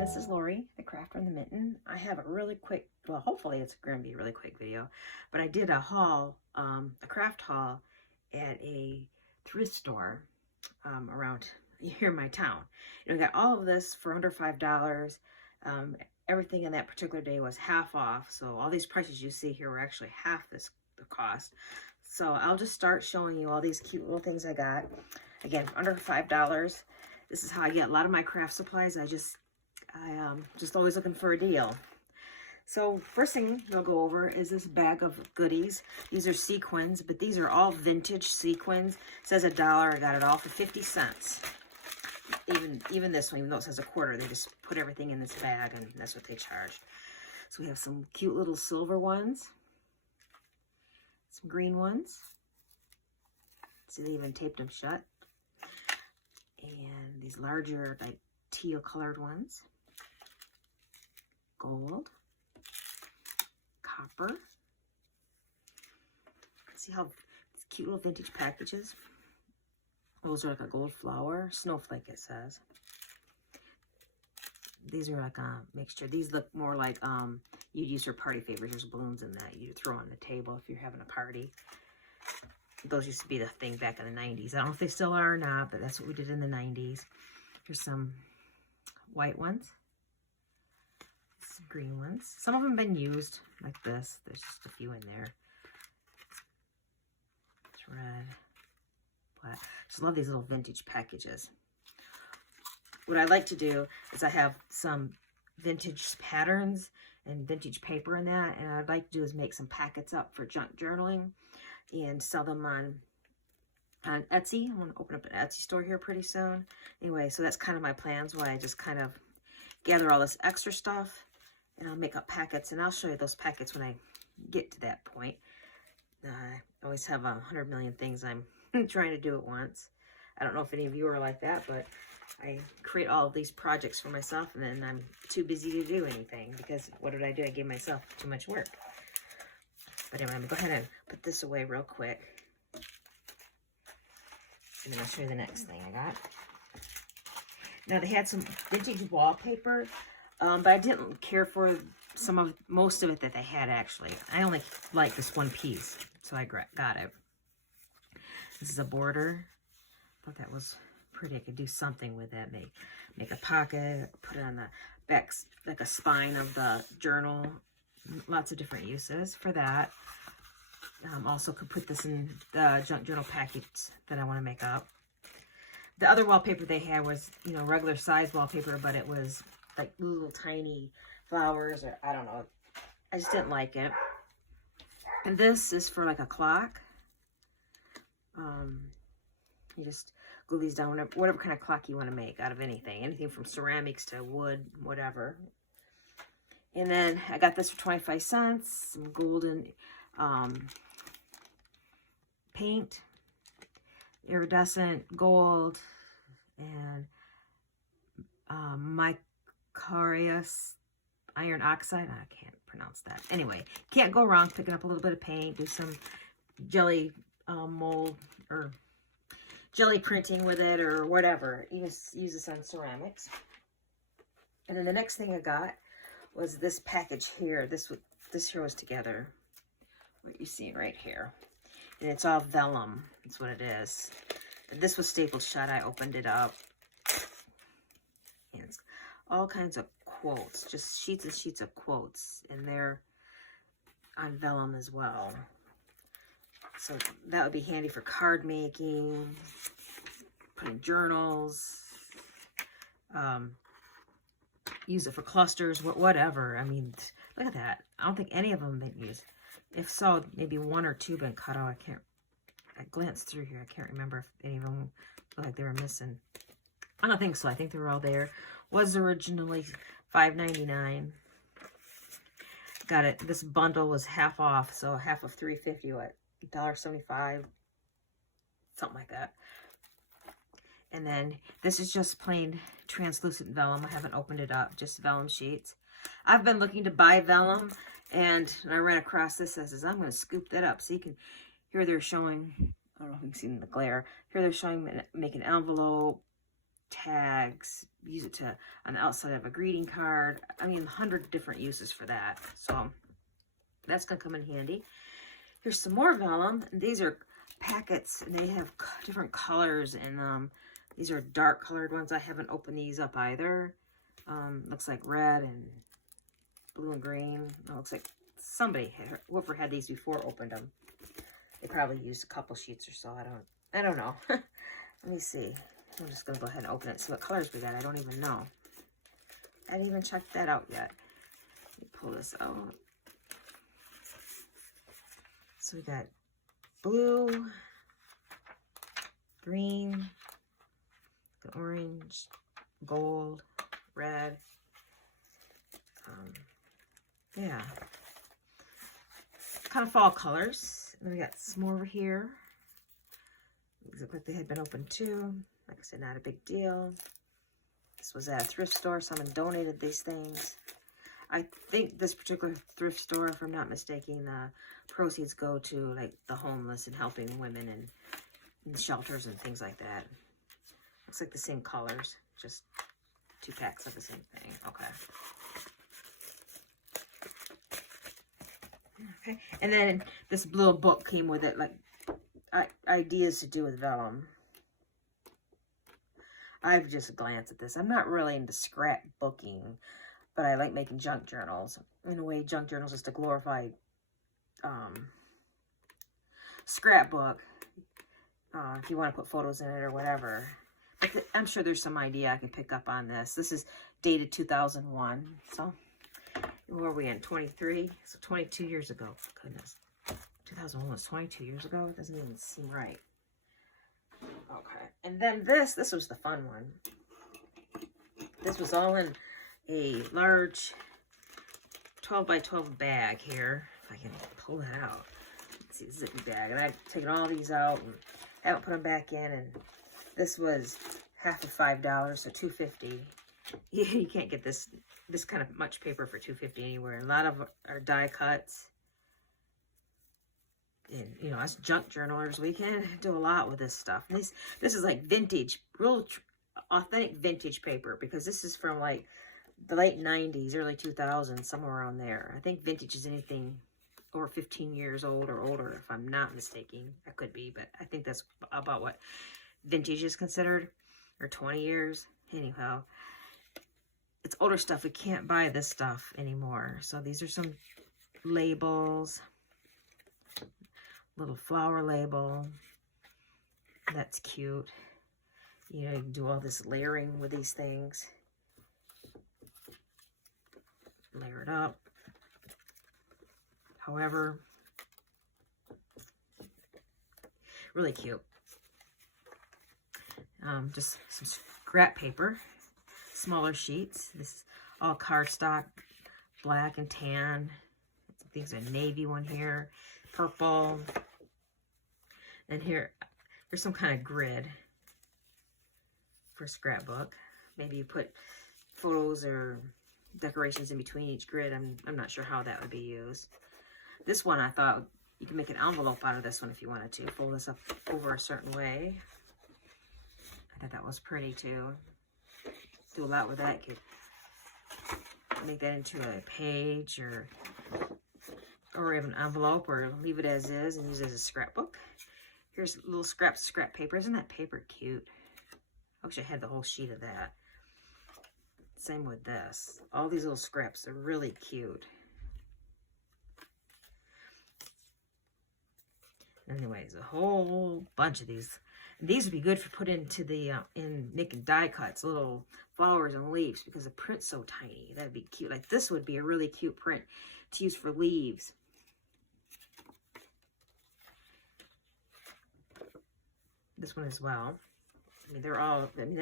this is Lori, the Craft on the Mitten. I have a really quick, well, hopefully it's going to be a really quick video, but I did a haul, a craft haul at a thrift store around here in my town. And we got all of this for under $5. Everything in that particular day was half off, so all these prices you see here were actually half the cost. So I'll just start showing you all these cute little things I got. Again, for under $5. This is how I get a lot of my craft supplies. I just always looking for a deal. So first thing we'll go over is this bag of goodies. These are sequins, but these are all vintage sequins. It says $1. I got it all for 50 cents. Even this one, even though it says a quarter, they just put everything in this bag and that's what they charge. So we have some cute little silver ones, some green ones. See, they even taped them shut. And these larger, like teal colored ones. Gold. Copper. See how these cute little vintage packages. Those are like a gold flower. Snowflake, it says. These are like a mixture. These look more like you'd use for party favors. There's balloons in that you'd throw on the table if you're having a party. Those used to be the thing back in the 90s. I don't know if they still are or not, but that's what we did in the 90s. Here's some white ones. Some green ones. Some of them have been used, like this. There's just a few in there. It's red, black. Just love these little vintage packages. What I like to do is I have some vintage patterns and vintage paper in that, and what I'd like to do is make some packets up for junk journaling and sell them on Etsy. I want to open up an Etsy store here pretty soon. Anyway, so that's kind of my plans, why I just kind of gather all this extra stuff and I'll make up packets, and I'll show you those packets when I get to that point. I always have 100 million things I'm trying to do at once. I don't know if any of you are like that, but I create all of these projects for myself and then I'm too busy to do anything because what did I do? I gave myself too much work. But anyway, I'm going to go ahead and put this away real quick. And then I'll show you the next thing I got. Now, they had some vintage wallpaper, but I didn't care for most of it that they had, actually. I only like this one piece, so I got it. This is a border. I thought that was pretty. I could do something with that. Make a pocket, put it on the back, like a spine of the journal. Lots of different uses for that. Also could put this in the junk journal packets that I want to make up. The other wallpaper they had was, you know, regular size wallpaper, but it was like little tiny flowers, or I don't know. I just didn't like it. And this is for like a clock. You just glue these down, whatever kind of clock you want to make out of anything. Anything from ceramics to wood, whatever. And then I got this for 25 cents, some golden paint, iridescent gold, and micarius iron oxide. I can't pronounce that. Anyway, can't go wrong picking up a little bit of paint, do some jelly mold or jelly printing with it or whatever. Use this on ceramics. And then the next thing I got was this package here. This here was together. What you're seeing right here. And it's all vellum. That's what it is. And this was stapled shut. I opened it up. And it's all kinds of quotes. Just sheets and sheets of quotes. And they're on vellum as well. So that would be handy for card making, putting journals, use it for clusters, whatever. I mean, look at that. I don't think any of them have been used. If so, maybe one or two been cut out. I glanced through here. I can't remember if any of them look like they were missing. I don't think so. I think they were all there. Was originally $5.99. Got it. This bundle was half off, so half of $3.50, what? $1.75, something like that. And then this is just plain translucent vellum. I haven't opened it up, just vellum sheets. I've been looking to buy vellum, and I ran across this. That says I'm going to scoop that up so you can. Here they're showing. I don't know if you can see in the glare. Here they're showing make an envelope, tags, use it to on the outside of a greeting card. I mean, 100 different uses for that. So that's gonna come in handy. Here's some more vellum. These are packets, and they have different colors in them. These are dark colored ones. I haven't opened these up either. Looks like red and blue and green. It looks like somebody, whoever had these before, opened them. They probably used a couple sheets or so. I don't know. Let me see. I'm just gonna go ahead and open it and see what colors we got. I don't even know. I haven't even checked that out yet. Let me pull this out. So we got blue, green, orange, gold, red. Yeah, kind of fall colors. And then we got some more over here. These look like they had been opened too. Like I said, not a big deal. This was at a thrift store. Someone donated these things. I think this particular thrift store, if I'm not mistaken, proceeds go to like the homeless and helping women in shelters and things like that. Looks like the same colors, just 2 packs of the same thing. Okay, and then this little book came with it, like ideas to do with vellum. I've just glanced at this. I'm not really into scrapbooking, but I like making junk journals. In a way, junk journals is a glorified scrapbook, if you want to put photos in it or whatever. But I'm sure there's some idea I can pick up on this. This is dated 2001, so where are we in? 23? So 22 years ago. Goodness. 2001 was 22 years ago? It doesn't even seem right. Okay. And then this was the fun one. This was all in a large 12 by 12 bag here. If I can pull that out. Let's see, zippy bag. And I've taken all these out and haven't put them back in. And this was half of $5, so $2.50. You can't get this kind of much paper for $2.50 anywhere. A lot of our die cuts. And, you know, us junk journalers, we can do a lot with this stuff. And this is like vintage, real authentic vintage paper, because this is from like the late 90s, early 2000s, somewhere around there. I think vintage is anything over 15 years old or older, if I'm not mistaken. I could be, but I think that's about what vintage is considered, or 20 years. Anyhow, it's older stuff. We can't buy this stuff anymore. So these are some labels. Little flower label. That's cute. You know, you can do all this layering with these things. Layer it up. However, really cute. Just some scrap paper, smaller sheets. This is all cardstock, black and tan. These are navy one here, purple. And here's some kind of grid for a scrapbook. Maybe you put photos or decorations in between each grid. I'm not sure how that would be used. This one, I thought you can make an envelope out of this one if you wanted to. Fold this up over a certain way. I thought that was pretty too. Do a lot with that. You could make that into a page or have an envelope, or leave it as is and use it as a scrapbook. Here's little scraps of scrap paper. Isn't that paper cute? I wish I had the whole sheet of that. Same with this. All these little scraps are really cute. Anyways, a whole bunch of these. And these would be good for put into the in making die cuts, little flowers and leaves, because the print's so tiny. That'd be cute. Like this would be a really cute print to use for leaves. This one as well. I mean, they're all, I mean,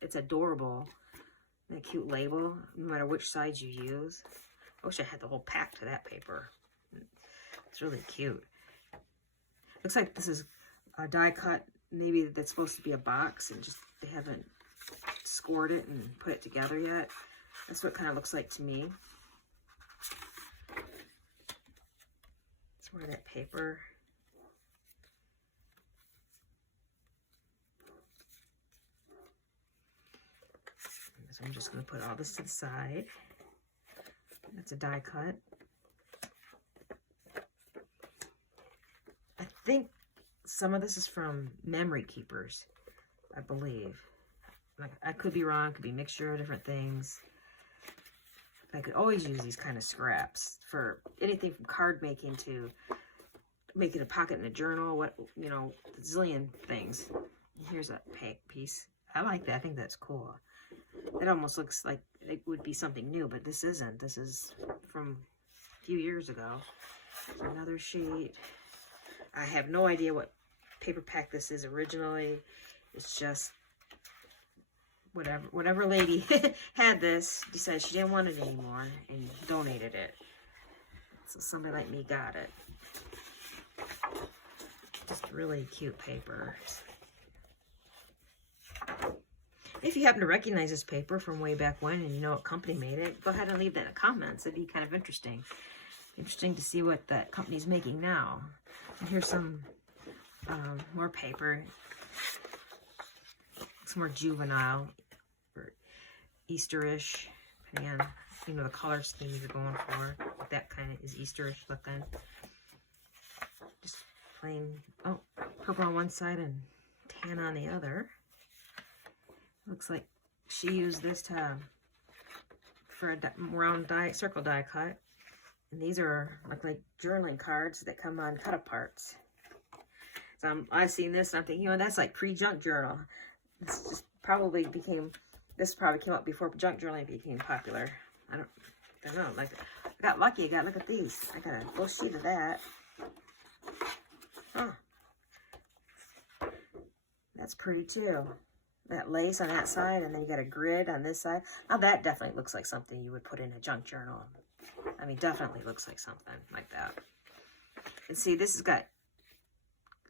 it's adorable. And a cute label, no matter which size you use. I wish I had the whole pack to that paper. It's really cute. Looks like this is a die cut. Maybe that's supposed to be a box and just they haven't scored it and put it together yet. That's what it kind of looks like to me. It's more of that paper. I'm just going to put all this to the side. That's a die cut. I think some of this is from Memory Keepers, I believe. I could be wrong, could be a mixture of different things. I could always use these kind of scraps for anything from card making to making a pocket in a journal, what, you know, a zillion things. Here's a piece. I like that. I think that's cool. It almost looks like it would be something new, but this isn't. This is from a few years ago. Another sheet. I have no idea what paper pack this is originally. It's just whatever lady had this, decided she didn't want it anymore and donated it. So somebody like me got it. Just really cute paper. If you happen to recognize this paper from way back when and you know what company made it, go ahead and leave that in the comments. It'd be kind of interesting. Interesting to see what that company's making now. And here's some more paper. It's more juvenile or Easterish, depending on, you know, the color scheme you're going for. That kind of is Easterish looking. Just plain, oh, purple on one side and tan on the other. Looks like she used this for a round circle die cut. And these are like journaling cards that come on cut-aparts. So I've seen this and I'm thinking, you know, that's like pre-junk journal. This probably came up before junk journaling became popular. I don't know. Like, I got lucky. Look at these. I got a full sheet of that. Huh. That's pretty too. That lace on that side, and then you got a grid on this side. Now that definitely looks like something you would put in a junk journal. I mean, definitely looks like something like that. And see, this has got,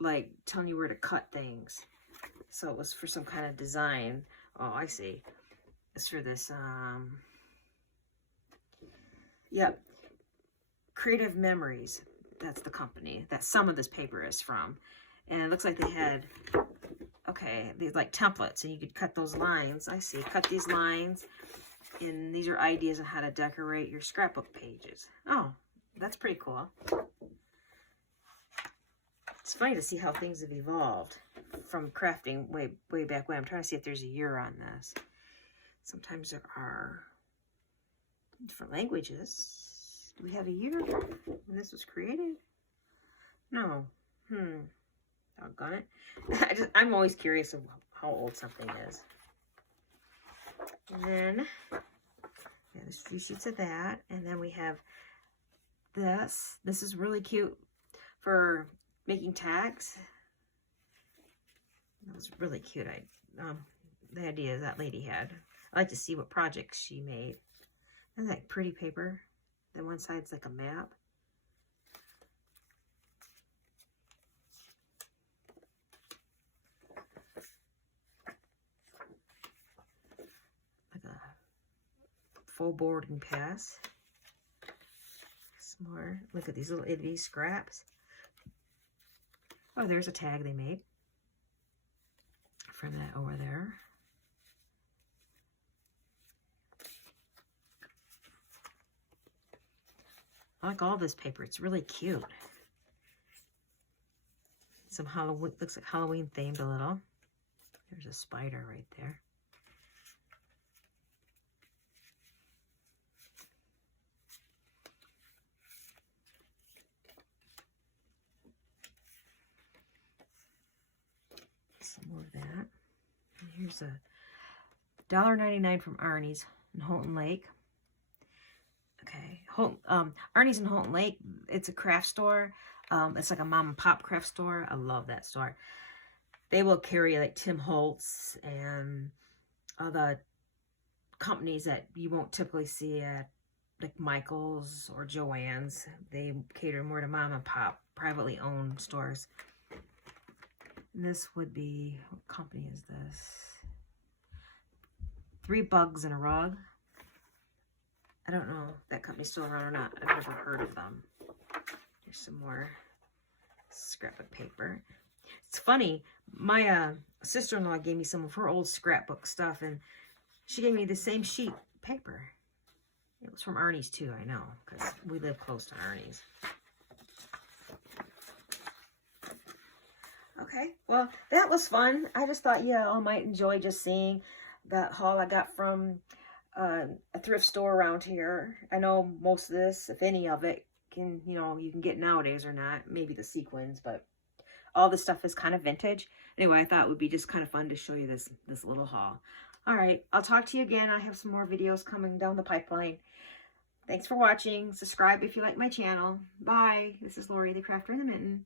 like, telling you where to cut things. So it was for some kind of design. Oh, I see. It's for this, yep. Creative Memories. That's the company that some of this paper is from. And it looks like they had, okay, these like templates, and you could cut those lines. I see. Cut these lines. And these are ideas on how to decorate your scrapbook pages. Oh, that's pretty cool. It's funny to see how things have evolved from crafting way back when. I'm trying to see if there's a year on this. Sometimes there are different languages. Do we have a year when this was created? No. Doggone it. I'm always curious of how old something is. And then there's a few sheets of that. And then we have this. This is really cute for making tags. That was really cute. The idea that lady had. I like to see what projects she made. Isn't that pretty paper? Then one side's like a map. Like a full boarding pass. Some more. Look at these little itty scraps. Oh, there's a tag they made from that over there. I like all this paper. It's really cute. Some Halloween, looks like Halloween themed a little. There's a spider right there. Some more of that. And here's a $1.99 from Arnie's in Holton Lake. Okay, Arnie's in Holton Lake. It's a craft store. It's like a mom and pop craft store. I love that store. They will carry like Tim Holtz and other companies that you won't typically see at like Michael's or Joann's. They cater more to mom and pop, privately owned stores. And this would be, what company is this? 3 Bugs in a Rug. I don't know if that company's still around or not. I've never heard of them. Here's some more scrapbook paper. It's funny, my sister-in-law gave me some of her old scrapbook stuff, and She gave me the same sheet paper. It was from Arnie's too, I know, because we live close to Arnie's. Okay, well, that was fun. I just thought you all might enjoy just seeing that haul I got from a thrift store around here. I know most of this, if any of it, can, you know, you can get nowadays or not. Maybe the sequins, but all this stuff is kind of vintage. Anyway, I thought it would be just kind of fun to show you this little haul. All right, I'll talk to you again. I have some more videos coming down the pipeline. Thanks for watching. Subscribe if you like my channel. Bye. This is Lori, the Crafter in the Mitten.